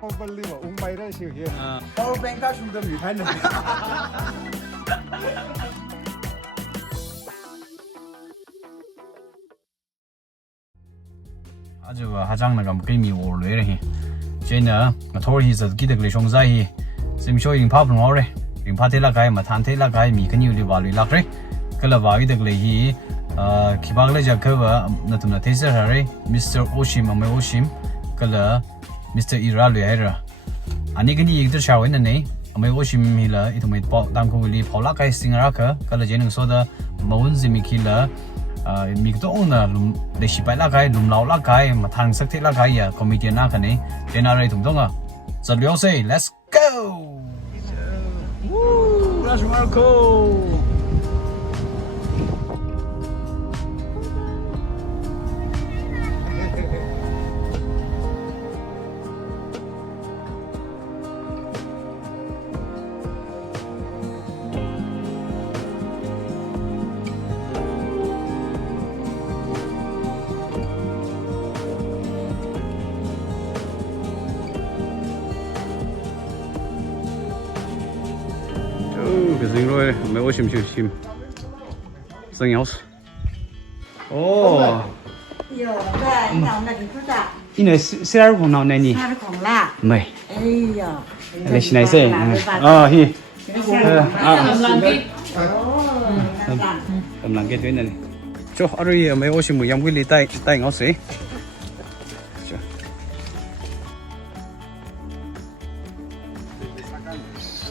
빨리 뭐 웅마이라 시게. 뱅가 중도 미판네. 아주 하장나가 게임이 올래래. 제나 authorities 기득리 송자이 심쇼잉 파브는 오래. 임파텔라 가이 마탄텔라 가이 미크니울리 발리 라크레. 클라바이득리 기박레 자커바 나투나 테서하레 미스터 오심 아메 오심 클라 미스터 이랄레라. 아니그니 이들 샤워했네. 아메 오심 힐라 이토메 담코리 파울라 가이 싱라카 클라 제능 소다 마운즈미 킬라 미그도나 룸 레시바라 가이 룸라울라 가이 마탕 석테라 가이야 코미디나 가네 제나레 동동아 자료세 렛츠 고 우 라스마르코 cái gì rồi mấy ô xìm xanh nhau ồ 이 네 세알 공 나오네 니. Sao nó còn lạ. mày Ây da. lấy xin này xem hi tầm lặng cái tuyến này cho ở đây mấy ô xìm mùi yam cái tay tay ngó xí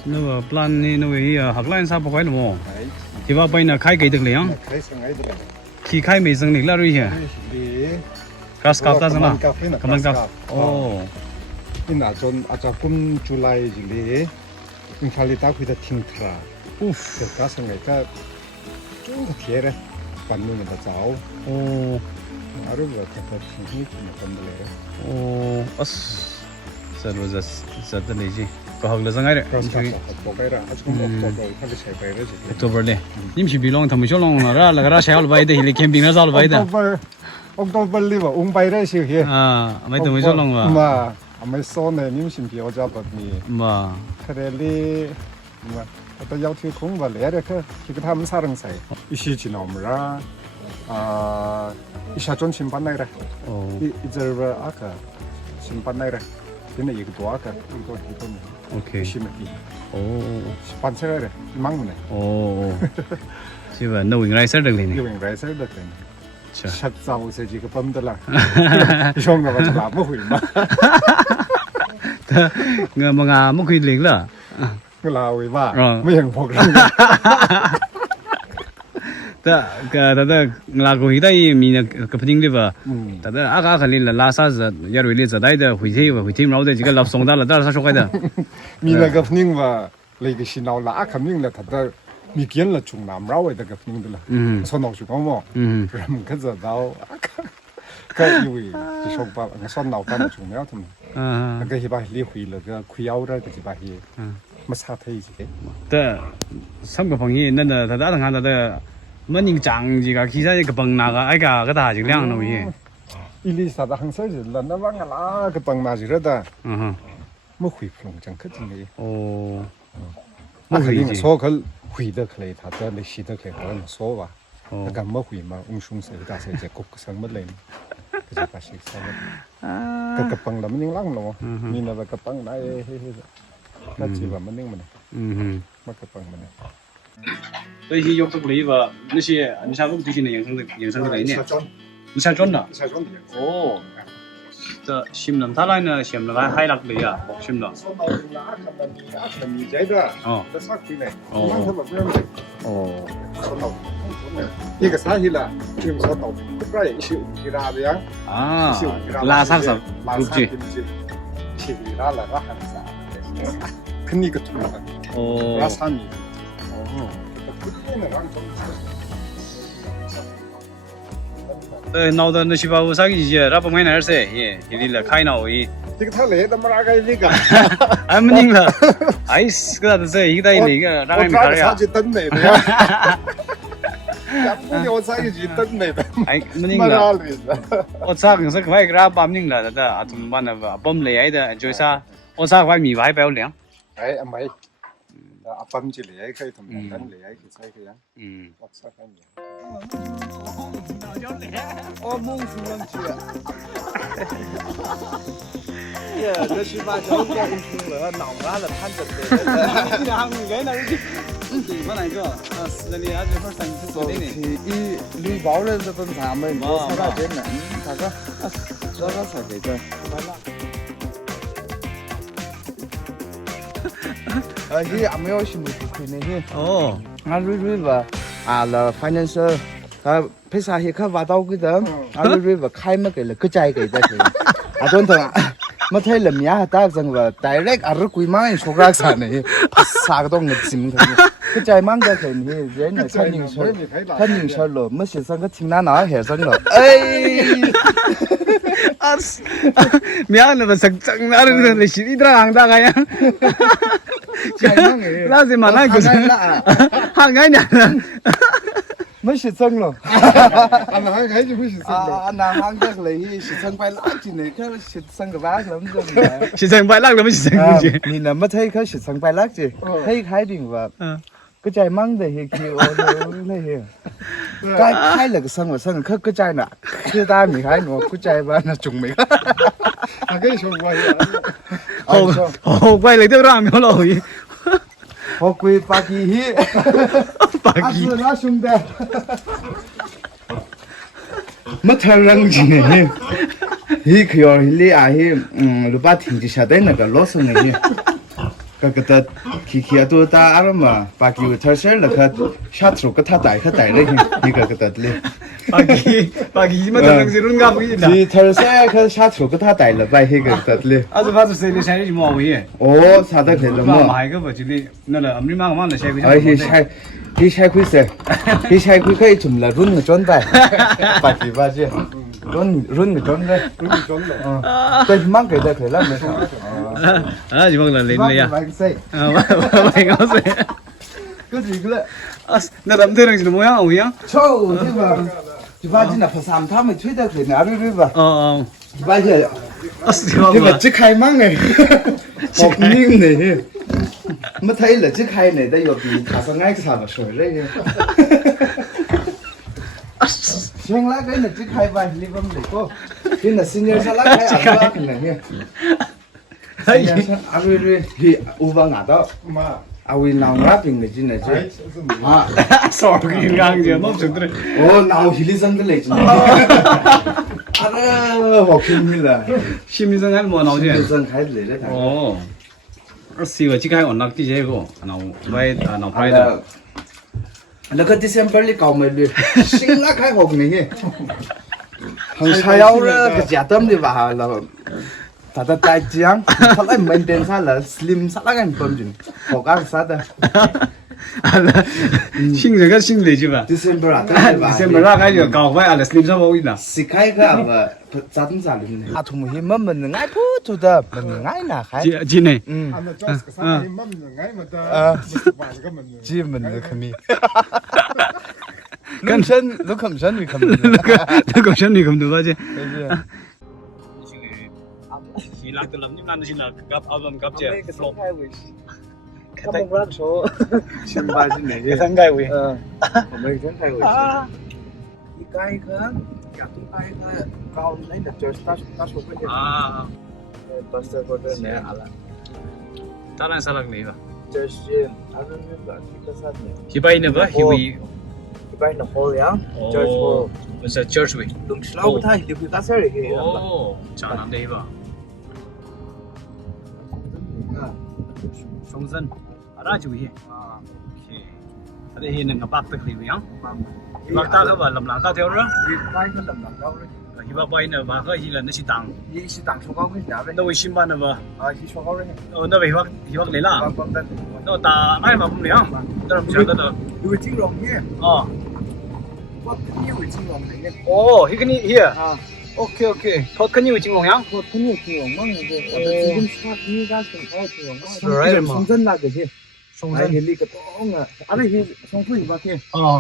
nó vào plan này nó về học lại sao phải đúng không thì vào bên là khai cái được liền khai sang ấy được. khi khai mấy dân là rồi hả đi. gas cáp ta sao Cảm ơn cáp ồ in à chọn à chọn cũng July gì đi. In khai ta quy ta thinh thà. uff Cái cá sang ấy ta cũng có thể đấy. Bạn mình đã giáo. ồ À rồi là ta thinh hít mà còn đấy. ồ as sao rồi sao thế này chứ có học là sao ngay đấy Cái cá học cái ra. À chúng October phải chạy về đấy. October này nhưng chỉ bị long thầm cho long là ra sao vậy thì camping ra sao vậy đó October đi vào 웅마이라 시게. à mấy tụi mình cho long mà mà mấy số này những sinh viên ở bên mi. mà 그래 뭐 어떤 야투 공부를 해야 돼. 그 하면 사는 사이. 이시 지나오므라 아 이샤존 심판나이라. ồ 이제 아까 심판나이라. 근데 이거 아까 이거 ok 심기. ồ 반세가래. 망문에. ồ chứ mà nấu cái sẽ được liền 이거 왜서 được đấy. Chà. 샷자우세 지금 범들라. 이런 거 가지고 안 먹고 있나. người mà ngà mất quyền liền là 그 라오이 봐. 어. 뭐 행복을. ta là của đây mình cái phần đi vào ta đó ác ác lên là la sa giờ giờ rồi lên giờ đây đó hủy thi rồi đây chỉ cái lập xong đó là đó là sao cái đó 미나가 분ing와 레이그 시나올라 아카밍라 다다 미견라 중남라고 에다가 분ing들라 손옥주고 뭐 그럼 그저 나오 아카 그 이위 지속바 손나오다는 중요한 좀 à 그 히바 리휘를 그 쿠야오라 그 히바 히 마사테이지 ta xong cái phòng gì nên là ta đã thằng hắn ta mà những chẳng gì cả khi ra cái bằng nào cái cái ta chỉ亮rồi gì 일리사다 항상 나방라 그 방나지르다 à 뭐 휘풍장 그진이 ồ 아카링 소걸 휘더 클레이 다다 레시더 클레이 다는 소와 어. 그러니까 뭐 휘마 웅숭세 다서 이제 곡성 mất lên cái gì phải sao cái cặp bằng là mình những lăng nó mình là cặp bằng này nó chỉ là mình những mình mà cặp bằng mình đây thì dùng thực lý và nó sẽ anh sao lúc thì này những sang cái này nè nó sang chốn đó ồ 저 심는 달라는 심는 hai lạc lý à 심는 어 그 사기네 어. 어 이거 사실라 지금 손도 그래 시우지라야 아 라삭삭 굽지 시우지라라가 항상 그니까 좀 어 라산이 nào đó nó chỉ bảo sao cái gì ra bằng mấy này sẽ thì là khai nào ý 이거 다 내다 말아가 이니까 à mình nhìn là ấy cái đó sẽ cái đây này cái ra cái mình khai à 사지 떴네 내가 양분이 오사기지 떴네 ấy mình nhìn là 말아리다 ở xa cái sẽ phải ra bấm nhìn là đó à tụi bạn là bấm lấy ấy đó enjoy sa 我啥块米还不凉。 哎，没，啊，ปั๊มจีเหลี่ยเคยทำอย่างนั้นเหลี่ยคือใช่คือยังวัดสักอย่าง 哦，梦出了去。耶，这是把脚给弄出了，脑干了，摊着的。你俩你来那儿去。对，我那个，是的，你那这会儿三十多的呢。一绿包的这本咱们我才到这呢，大哥，这个才给这。这也没有什么不可能的。哦，俺瑞吧，了finance，ภาษาเฮข้าว่าเต้าก็เดิม瑞吧开มา给了个ใจ给的给，จนถึงมาเที่ยวเมียตาจังว่า direct คุยมาชกรักษาเนี่ยสากต้องเงินซิมกันก็ใจมั่งก็เห็นเฮ้ยเรื่องเนี่ยท่านยิงเฉลไม่ใช่สังก็ทิ้งหน้าหนาเหี้ยสังเหรอเอ้ย 미안해, 뭐 적정 나르는 시리드라 항다가야. 나지 마나 그 항아냐. ไม่ใช่สังหรอ อันนั้นใครจะไม่ใช่สักหรอ นางห้างก็เลยสิสังไปลากจีเนี่ยแค่สิสังกับบ้าแล้วมันจะ 시장 발락 그러면 시장 뭐지? นี่นะไม่ใช่แค่สิสังไปลากจีให้ใครดิ่งว่าก็ใจมั่งแต่เฮียคิวเลยเฮียก็ใครเลยก็สังว่าสังก็ใจน่ะคือตามีใครหนูก็ใจบ้านน่ะจุงไหม อันก็ชมไว้ quay lại tiếp đó làm sao rồi? พอคุยปากีฮี 바기. น่าชุ่มแต่ไม่ทันรังจีเนี่ยฮีคือฮิลี่อ่ะฮีรูปทิ้งจีชาได้น่ะก็ล้อส่งเนี่ยก็กระตัดขี้ตัวตาอารมณ์ปากีวิทยาเสร็จแล้วก็ชาติสุกก็ท่าตายเลยนี่ก็กระตัดเลย 바기 이만 당신은 가보이나? ที่เธอเสียคือชาติสุกก็ท่าตายแล้วไปให้กระตัดเลย 아주 봐도 세리 샤이 뭐 하고 예. โอ้ซาดาเห็นแล้ว 뭐 มั้ง 마이가 뭐 지리 너는 아무리만 하면 샤이 그냥. ไอ้ที่ใช้คุยเสียที่ใช้คุยเคยจุ่มละรุ่นกับจนไปปากีบ้าเจ้รุ่นกับจนเลย รุ่นจนเลย แต่มั่งเกิดได้เคยแล้วไหม 아 지금 나 렌이야. มั่งเซ่ 아 마이가 세. ก็ดีก็เลย 아, 나 남들랑 지금 뭐야? 뭐야? โชว์ที่ว่าที่ว่าจีน่ะภาษาท่าไม่ช่วยได้เลยนะรู้ป่ะ ที่ว่าเจ้า 아, 지금 ที่ว่าจะใครมั่งไงหกนิ่งเลยไม่ไทยเลยจะใครเนี่ยได้ยกดีภาษาง่ายภาษาสวยเลยเชียงรายก็เนี่ยจะใครไปรีบมาเลยก็ที่น่ะซีเนียร์สลักใครอ่ะว่าเป็นไงเนี่ยซีเนียร์อาวิริที่อุบังอาด มา อาวินาวรับเป็นไงจีน่ะจีอ่ะ sorry 강제 뭐 저들. โอ้นาวฮิลิซังก็เลยจีน่ะอะไรบอกคิดมิล่ะ 심리상 할뭐 ฮิ 나오지? ลิซังใครเลยได้ 어. 알았어, 지금 언락지 제고 나오 와이 나 อะไร 프라이드. แล้วก็ที่เซมเปอร์ลี่เก่ามาเลยสิงละใครหกนี่ทางชายเอาเลยก็จะเติมดีว่าเราถ้าจะใจจริงถ้าเราไม่เดินซะแล้วสลิมซะแล้วกันผมจริงหกอันซะแต่ 알라. 싱저가 싱내지 봐. ที่เซมเปอร์อะไรบ้าง 디셈버 라가지고 가고 알라 슬림 잡아 오이나. สิใครก็ว่าจัดสรรเลยอาทุ่มหิมมันง่ายพูดถูกแต่มันง่ายนะใคร 지네. อันนั้นจอสก็สร้างให้มันยังไงมันจะมันก็มัน จีมันเลยขมีลูกฉันลูกคำฉันมีคำนี้ 너가 션니 검도 봐지. 신락 들람님 나는 신락 갑 알범 갑제. ก็มึงรักโชว์ชิมบาจิเนี่ย 상가이 위. ผมไม่ใช่ใครเว้ยอีกไกลครับอยากที่ไกลก็เกาในเดอะเจอสตาร์สก็เห็น 아, ตอนเจอคนเนี่ยอะไร 다른 사람 네가. เจอชินอะไรนี่แบบที่ก็สั้นเนี่ย 히바이는 봐. 히위. ที่ไปหนองโฮลยังเจอโชว์ 무슨 church 위. ลุงเล่าท่าหิวตาเซ่เลย 오, 잘한다 히바. 송선. 알아지 위. 아, 오케이. 근데 히는 가 박트 클리브야? 박다가 봐 람랑 다 되어라. อีกไกลก็ลำหลังเราเลย 히바 바이는 봐가 히는 너시 당. ยี่สิบต่างโชว์เขาไม่หนาเลย 너 신반은 봐. ที่โชว์เขาเลย 너 왜 히박 내라. บางคนกัน 너다 많이 봐보면 그럼 저도 ดูจริงหรอเนี่ย 어. ว่าที่อยู่จริงหรอเนี่ย 오, 히그니 히어. อ่า 오케이 오케이. 퍼크니 진공양? พอที่อยู่จริงหรอมั่งเลยแต่จริงๆชาตินี้ก็เป็นเขาจริงหรอมั่ง Right, สงสัยหนักเลยที่ 송선. 아, 힐리 그 똥아. 아래 힐 송푸이 밖에. 어.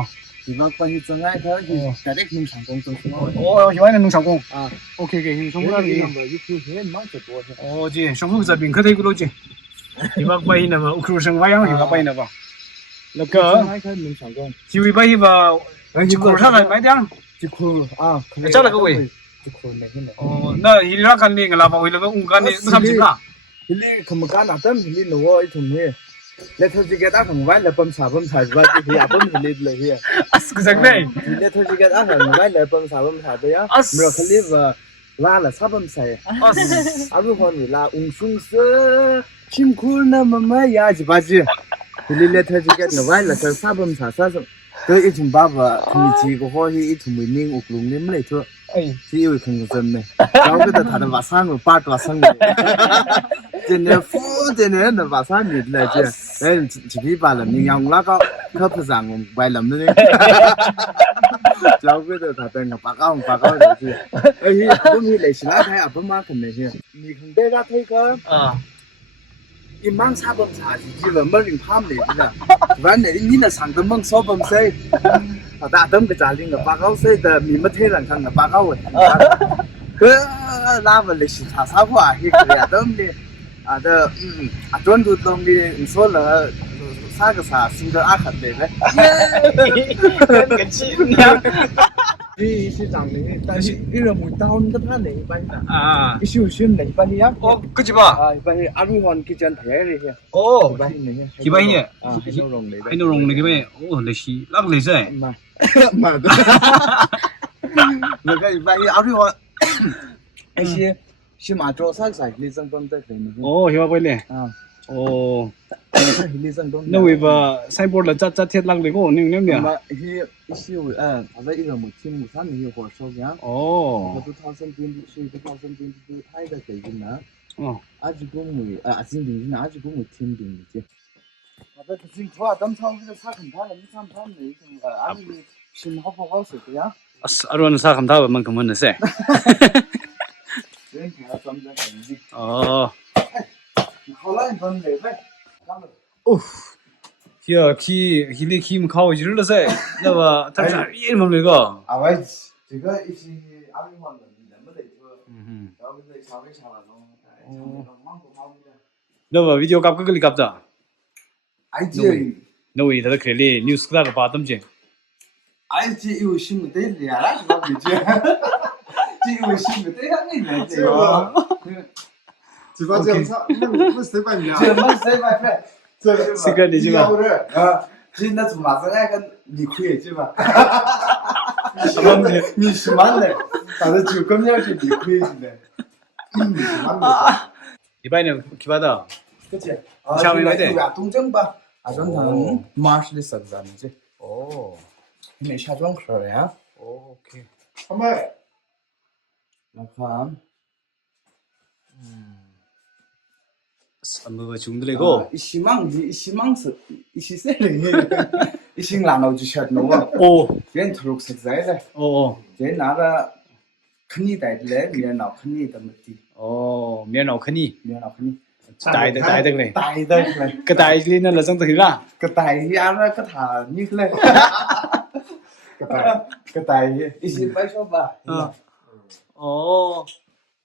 thì bác bao nhiêu chân ai thôi thì cái đấy không thành công tôi không 오, 이번에는 농사공. à 오케이, 오케이. cái 송구라기. mà giúp tôi thế mắc thật quá 어, 지, 송구 잡인 그 대구로 지. 이박 바이나 봐. 우크루성 와양 이박 바이나 봐. chân 그러니까 ai thôi mình thành công 지위 바이 봐. 지구를 하나 많이 당. chỉ khô à chắc là cái gì? chỉ khô này thế này 어, 나 일이라 간니 라바 오일가 운간니 무슨 집나. thì đi không có nào tâm thì đi nấu ấy thùng này lấy thôi chỉ cái đó không phải là bơm xả và thì à bơm thì lấy here 아스 그 장네. thì lấy thôi chỉ cái đó không phải là bơm xả đấy á mình khởi lên và là sao bơm xả 아스. à lúc còn là sung sơ chim cool na mà mấy ya chỉ ba chứ thì lấy thôi chỉ cái nó phải là sao bơm xả sao tới ít chừng ba và thì chỉ có hoa thì ít chừng mình nên ục lùng nên lấy thôi 어이. chỉ yêu không dân này cháu cái đó thằng bà sang rồi ba bà sang này trên này phú trên này là bà sang nhiệt lại chứ đấy chỉ biết bà làm nhưng ông lá có khớp rằng vài lần nữa cháu cái đó thằng bà cao rồi chứ ấy bữa mi lại xí lá thấy à bữa má thằng này chứ mi không để ra thấy cơ 어. 이 망 사범 사지 지금 머리 팜네 진짜 완전 니는 상도 멍 소범 세 다 덤그 잘린 거 바가오 세다 미머테랑 칸가 바가오 그 라벌 시 사사와 히그야 덤리 아더 아존도 덤리 소라 사가사 싱거 아칸데네 그치. 이 시장네 다시 이런 뭐 다운 거 하네 이반다 아. 이슈 쉰네 이반이야 어, 그치 봐. 아 이반이 아루원 기전 대리 해 오. 이반이네 기반이. 아 해노롱네 해노롱 này cái mẹ. 오, 근데 씨. 락 레제. mà người cái vậy áo đi họ ai xí mà cho sang sạch lý dân tâm tới này 오, hiểu bây nè. à 오. lý dân tâm nó vì và cyborg là chắc thiết lăng đấy cô nhưng nếu nhỉ. mà hi xí ở đây là một team một phát nhiều hồ sơ nhá 오. 2023 thay được cái gì nữa 어. 아직 공무이 아직 민이 아직 공무 팀 등이지 아까 지금 좋아 담상에서 사건 다 엄청 판네 아니 신 허허 하우스 그야 아스, 아루는 사 감다 만큼 했네. 그냥 다 점점 되지 어.后来分类呗 hier hier kim khao gì nữa sẽ. nó mà thật ra yên mà người cơ. 아, 왜 제가 이시 아미만 너무 되죠. 여기서 자기 잘하노. 망고 마음이다. nó mà video cặp cái cặp đó. 아이지 nó vì thật là cái news cái đó bắt tâm chứ. 아이지 이거 신문 때리야. 알아서 그지. 지금 신문 때리는 거지. chỉ có trường sao nó sẽ phải nhà 지금 세바페. Secret đi chứ mà. 진짜 좀 맞아야 니 쿠에지마. Vâng thì. 니 심한데. 다들 지금 검열지 니 쿠에지네. 이번에 기받아. 그치? 처음에 할 때. 야 동정바. 아 전통 마르시리 sab자는지. 오. 네 샤종 그래야. 오케이. 정말 약간 뭐가 중들이고. 이 시망스 이 시세를 이 신랑을 주셨노. 오. 젠 트룩 색자이래. 오. 젠 나라 큰이 다이래 미안나 큰이 담지. 오. miền nào khấn đi. 미안나 큰이. Tại được này. Tài đây này. Cái tại lên là trong thời ra. Cái tài ra ra cái thả như thế này. Cái tài ý xin phải số 3. Ồ.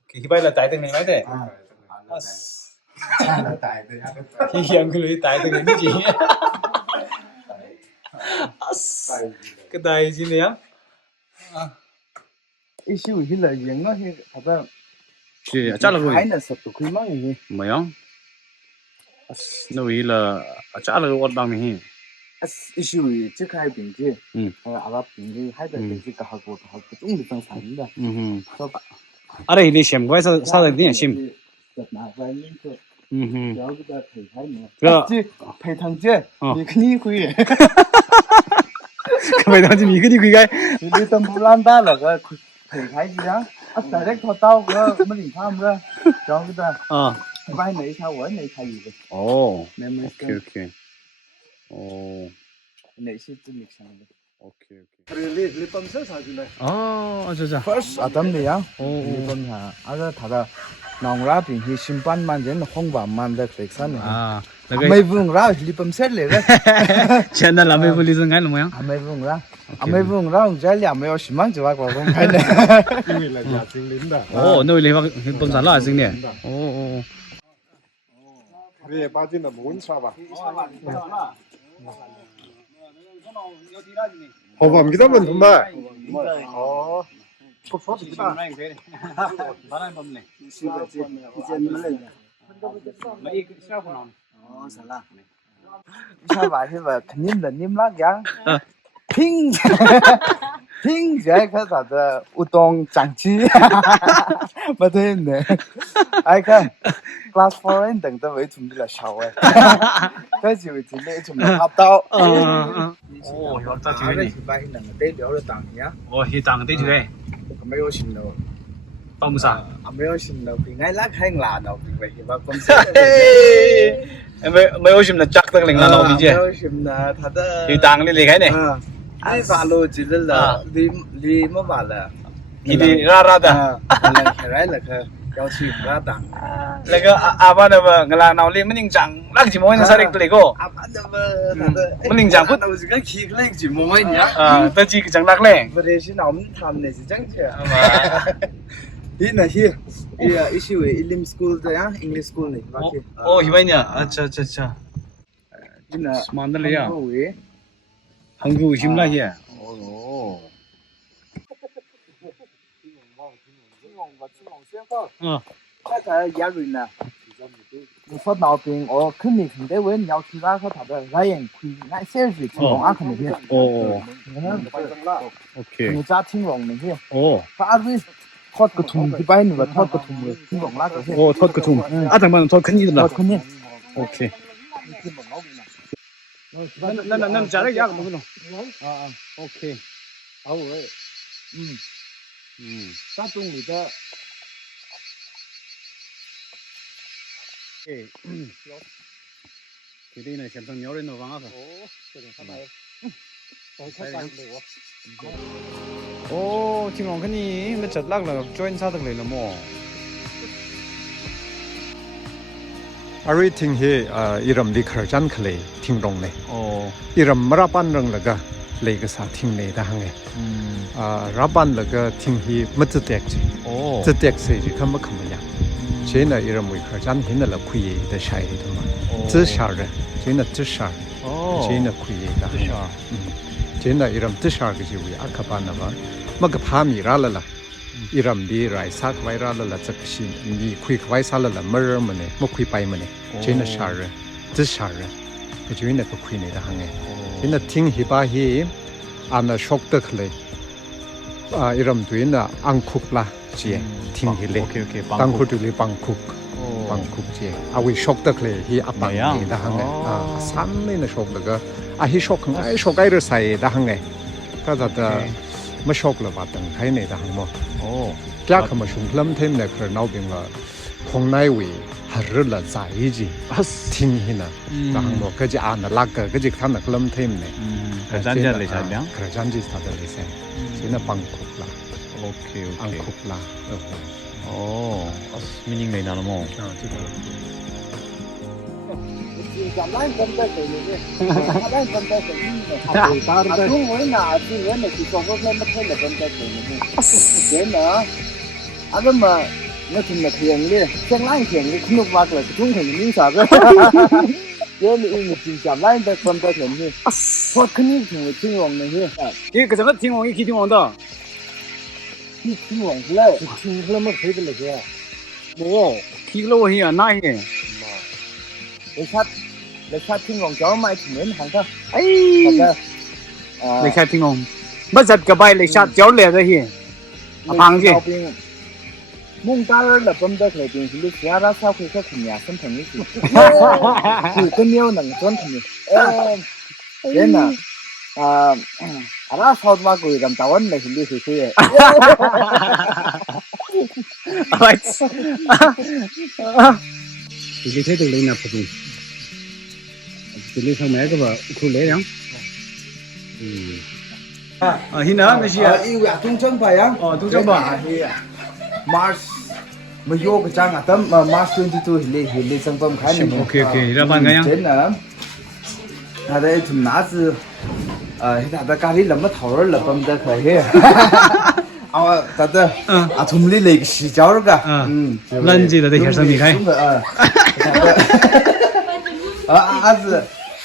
Cái bay là tại được này mấy thế. Là tài đây. Thì hiện cái lưới tại được này cái gì. Cái tại gì này á? Ý siêu thì là chuyện nó thì thật ra Chị chắc là cái rồi. là sập tụi mang gì. Mấy không? Nó vì là chắc là ổn bằng này. Ý siêu thì trước hai biển kia. Ừ. Ả Rập biển kia hai đời thì cả học cũng được tăng sản đó. Sao bạn? À đây đi xem quay sao được đi xem. Giật nạ vai những cái kéo cái ta thầy thái nữa. Rồi. Chứ thầy thằng chứ. Vì cái ní quy. Cái đó thì mình cứ đi quy cái. Vì đi tâm Bù Lan ta là cái thầy thái gì đó. Tại đấy thọ tao cơ mới định tham ra. Cho cái ta. Vai này sao ở này thầy gì vậy? Ồ. Nên mới 오케이. 오. này sẽ tự mình sang đây. 오케이. 그래 리범스 사주네 아, 자자. First ở tâm này á. 오. Đi tâm hả? À ra thà ra nòng ra thì hi simpan man đến không vào man được sạch sẵn này. 아, mấy vùng rau thì bấm xét liền đấy chen da la me buli zeng kai lo mo yang mấy vùng rau mấy vùng rau trái là mấy ông mang cho bà con cái này 因为来家精灵的。 oh no le ba bang sa la zeng ne oh 你也把这个门刷吧。好吧，没得问题嘛。哦，不说的大。 sao vậy thì vợ niêm là niêm lát giang thinh thinh vậy cái thật là u tông chẳng chi mà thêm nè ai cái class 4 anh等到为准备了少哎cái gì thì lấy chuẩn bị học到哦有大体呢 bài này để聊了当呀 哦he tang de thue 没有行了 ba mu sa 没有行了thì ngay lát hay là đâu thì vậy mà công ty没有什么 chắc tang ling la lo bi je 没有行了他的 he tang le kai ne 你发路只是了你没发了 ki di ra ra da 来了个要去拉档 le ga aba da ba ngala naw le mning chang lak ji mo na sa rek le ko 啊，反正嘛， mning chang phut 都是个气个节目嘛，你啊， ta ji chang lak le 不是是那我们他们那是正确。你那些，一些为 Elim School 的呀，English School 呢，那些， oh hi bai nya acha acha acha 你那 man da le ya 为， hanggu shim la ye oh 那个亚瑞呢？我说那边我肯定肯定为鸟去那个他的来人亏，那些是听龙啊，肯定是， oh 嗯， okay 你家听龙那些， oh 他是ทอดกระทุมที่บ้านนี่ว่าทอดกระทุมเลยที่บอกลาก็ใช่ oh thot ka tum ata man thot khani ท da อดคนนี้ okay nan ja ya mo no okay เอาเว้ยถ้าตรงนี้จะ eh cái đây này xem thằng nhớ lên nó vắng à ô chim lòng cái gì nó chật lắc là join sao đượcเลยlà mò everything here iram di kharjan khale thing rong ne ô iram marapan rang laga lega sa thing ne da hange rapan laga thing hi mattek chi ô tek se ji kham kham ya chena iram wi kharjan hin la khuye da shai de ma zhi sha re chena zhi sha ô chena khuye da chena iram zhi sha ge ji wi akapa na ba ma ga pha mi ra la la iram di rai sa khwai ra la la chak shi ni khui khwai sa la la mer ma ne mo khui pai ma ne chena sha re zhi sha re ge ji ne ko khui ne da hange chena thing hi ba hi ana shok ta khle iram tuina angkhuk la chi thing hi le okay okay bang khu tu le bang khuk chi awi shok ta khle hi apang ni da hange sam ne na shok daga a hi shok ngai shok ai ra sai da hange ka da ma shok la ba tang khai ne da hang mo ô kya khama shung lam them ne khar nau bing la khong nai wi har la zai ji thing hi na da hang mo ka ji an la ka ji khan na lam them ne cái gian gian lấy sao nhá khar jan ji sa da le se china bang khuk la okay ang okay khuk la ô meaning này nào mò จำได้จำได้เลยเนี่ยได้จำได้เลยนี่ทุ่งไว้หนาที่เงินเนี่ยที่ส่งก็เงินมาเท่าไหร่จำได้เลยนี่เดี๋ยวนะอะไรมาเนี่ยถึงมาเทียงเนี่ยเชียงรายเทียงนี่ขนมมากเลยทุ่งเห็นนี่สาบเดี๋ยวนี่อีกจริงจำได้แต่จำได้เลยนี่พอขึ้นนี่ถึงทิ้งวงเลยเนี่ย cái cái gì tiếng ông cái tiếng ông đó ที่ทิ้งวงเลยทิ้งแล้วไม่เคยเป็นเลยเนี่ย ô khi lâu hi à nai hi เลยชัดทิ้งวงจ้าไม่ถึงเหมือนหันก็ ấy แต่ lấy khai tiếng ông bắt giật cái bài lấy sát chéo lẹ rồi hi bằng gì 孟加拉的本地来宾是其他社会个肯亚生成的是，是跟没有能转成的，真的，那说嘛贵咁台湾来是厉害些，哎，你睇到你那普通，你上买个吧，苦来样，现在那些，因为中正牌呀，哦，中正牌，Mars mà vô cái trang à tấm mà Mars 22 hiện lên sản phẩm khai này. 오케이 오케이 이라반 가양 trên là đây thùng ná từ hiện tại cái là mất thầu rồi là bấm ra khởi hết ta thùng lý lịch xí cháu rồi cả 런지다 대 혈성 미카이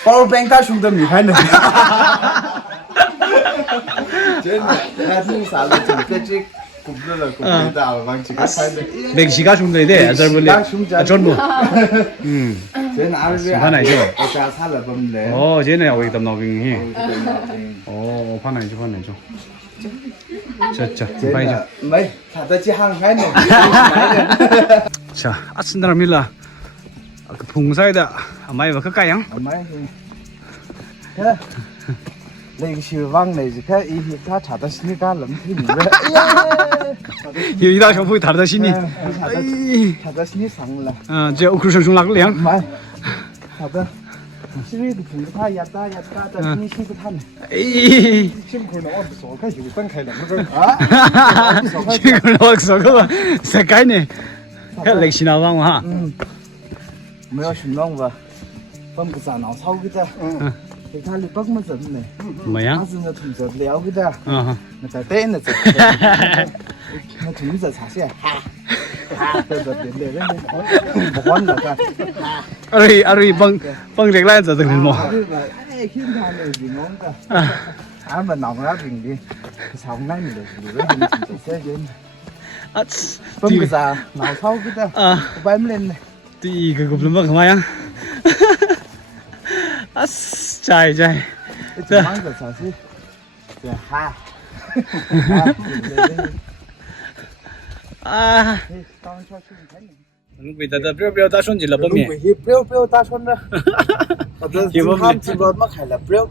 power bank ta xuống tâm mikhai này trên là thùng xả là thùng cái chiếc cũng là cũng đi đào bằng chỉ cái sai này 렉시가 중도이데 아저블리 전부 trên là cái này chứ cha sát là bấm lệ 어 쟤네 어디 담 나빙이 어 파나이죠 자자 파이죠 mấy thằng ta chỉ hàng cái này 자 아침날 밀라 그 봉사에다 마이바 가까이양 mấy thế đây cái siêu vang này thì cái ý ta trả ta xin cái lắm thì mình 이다 쇼프이 다르다 신이 trả ta xin sang là 제 오크르션 중락을량 mấy trả ta xin cái thùng ta ya ta ta xin cái than 에이 신고 나와 무서워 가 이거 딴 카이라 그거 지금 어디서 그거 색깔네 렉시나 왕화 mấy ông xin long và bấm cái sản nào sau cái ta thì ta liền bắt mất giật này 뭐야 ta dừng là thùng giật léo cái ta 어허 người ta tên là giật nó thùng giật xả xe giật đến để đấy một con là ta 아리 뻥 렉라인 저들 뭐 khi thằng này thì ngon ta mà nòng ra bình đi xong nay mình được với mình chỉ xe trên bấm cái giả nào sau cái ta bấm lên này 띠 그거 불면 그만야 아스 자이 cái mang cái xả xe ha 아 tao cho chú thấy 누구 이따다 뼈 다 손질라 đúng 범이 rồi bêu ta xuân ra chỉ ham chỉ bớt mắc hay là bêu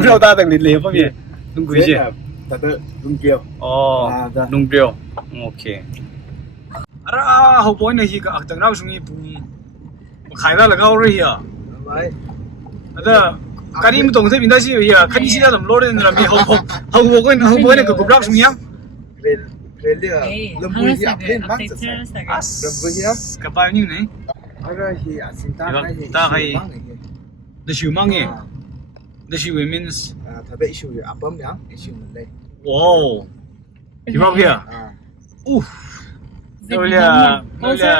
뼈 다 등릴래 범이 누구지 ta đúng kiểu 어 농뼈 오케이 알아 호 보이네 히가 악당랑 중이 부 가이다 라가오리야 vậy 아다 까림 동생 민다시 야 카니시다 좀 로렌이라 미 하고 보이네 그 굽락 중이야 về về lừa lâm vui thì áp lên mắc sợ lâm vui hiếp 그 바이닝네 ở đây thì à xin ta hay thì ta hay 너 시망해 너 시 means thật vậy sự áp bấm nhá sự mình đây 와우 이바비야 우 놀려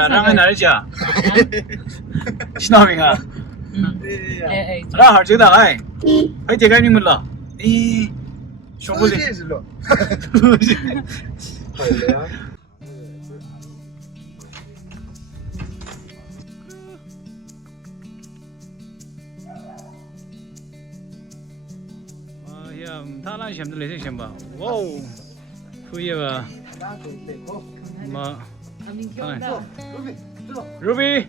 라면 알자 신나미가 라 할지다 아이 아이 제가 님 몰라 이 쇼불리 rồi 야, 타란 셴들 레세 셴바. 와우. 후예가 뭐 루비.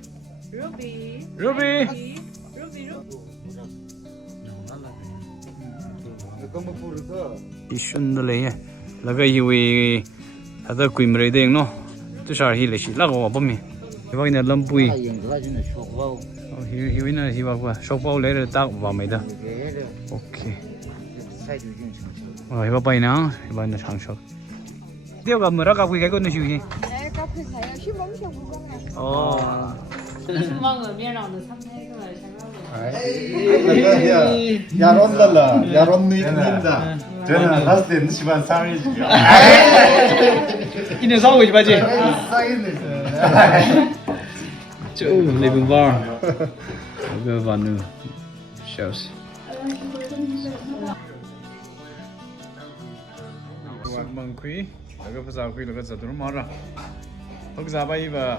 이슌들레 라가 이위 하다 꾸임레 데노 투샤 힐레시 라고 범미 이바이나 럼부이 hiwina hiwa shopao le ta wa mai da okay hiwa pai na hiwa na chang shop tiêu ga mura ka pui cái con này gì cà phê 사요. 시범 시험 어 시범을 면하는 상태가 야론달라 야론 누인다 저는 라스트 엔 시반 상이지 이네 사고 있지 맞지 저 living bar 이거 반우 shows mong quý cái bây giờ quý là cái giờ tôi nói ra bây giờ bây giờ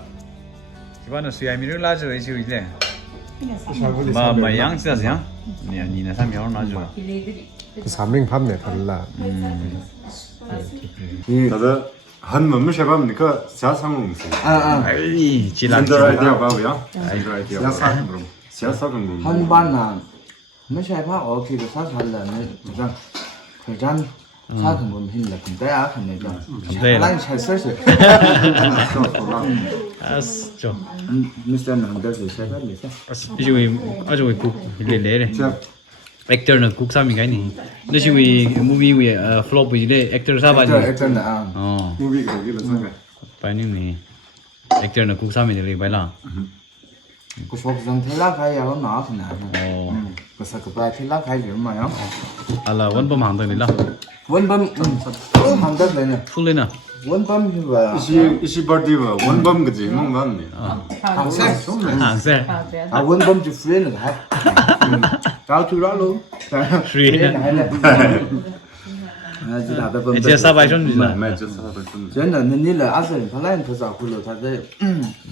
chỉ bảo là suy nghĩ mình là rồi chứ gì mà yang gì vậy nè nhìn là tham hiểu nói rồi 삼ling 밤네 달라 다들 한 몸을 쉐바니까 자상공 있어요. 아이 지난 안더 아이디어 봐고요. 안더 아이디어. 자상 그럼. 자상은 뭐. hơn ban là mấy xe phát ở khi được phát hành là rằng thời gian phát thành một hình là cùng cái áo thành này rồi lại chạy xe rồi 아스 Mr. Nang đó rồi xe phát rồi sao 이제 아주 국 레레 액터는 국삼이 아니 근데 위 무비 위 플롭 이제 액터 사바지 Actor là 어 무비 거기로 생각. 빠니네 actor na kuk sa mi le bai la có số dân thế là khai nó nọ thế nào oh có sao cái bài thế là khai gì mà nhá ala wan bam hang tang ni la vốn bấm hàng đất này nè full le na vốn bấm như vậy 이시 버디와 원범 그지 뭔가네. hàng xe hang se vốn bấm chụp phim là hay cao thứ đó luôn free chỉ là tập e che sa bai shon ni la 맞아, 사다 좀.真的那你来阿是他来他咋回来他在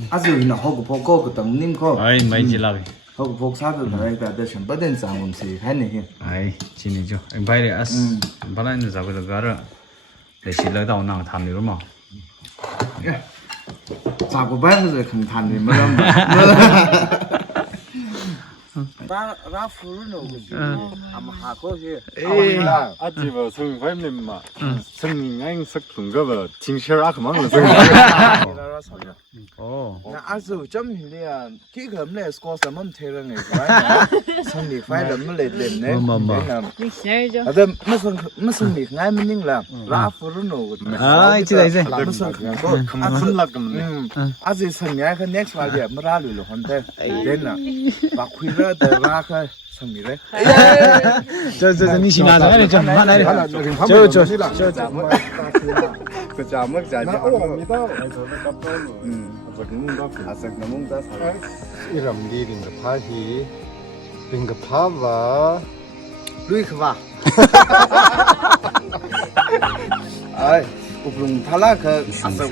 阿是那好个跑高个等你可 ai mai ji la好个跑啥子他来在全部人上我们是看那些 ai chi ni jo em bai le as bala ni za ga ga ra le shi la dao na tham ni ro ma 咋个办不是看谈的没人拉夫人了，俺们下过去。 아지바 성과님마. 성인행 석풍가바 팅셔 아크망을 성. oh 那二十五这么的呀，这个没说什么天人的，生理反正没来练呢。你先就。啊，这没生理俺们宁了，拉夫人了。 ai chi dai se 没生理个， 큰락금네. 啊，这生理个 next 话的没拉了，反正真的，把亏了的拉个生理嘞。这你起码这里这慢来的就咱们그 잠을 자지 않습니다. 이런 리빙 그 파히 빙그 파와 瑞克吧。哎，我不用他那个，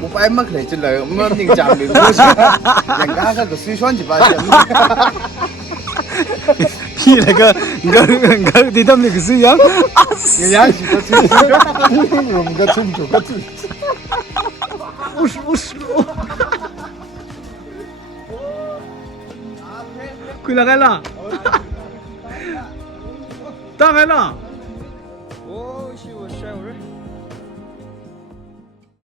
我摆没来进来，我们那个讲的，我是人家那个水酸去吧， pi la ga di dam ni ku si yang 人家是个亲戚，我们个亲戚个亲戚。 快来了，打开了。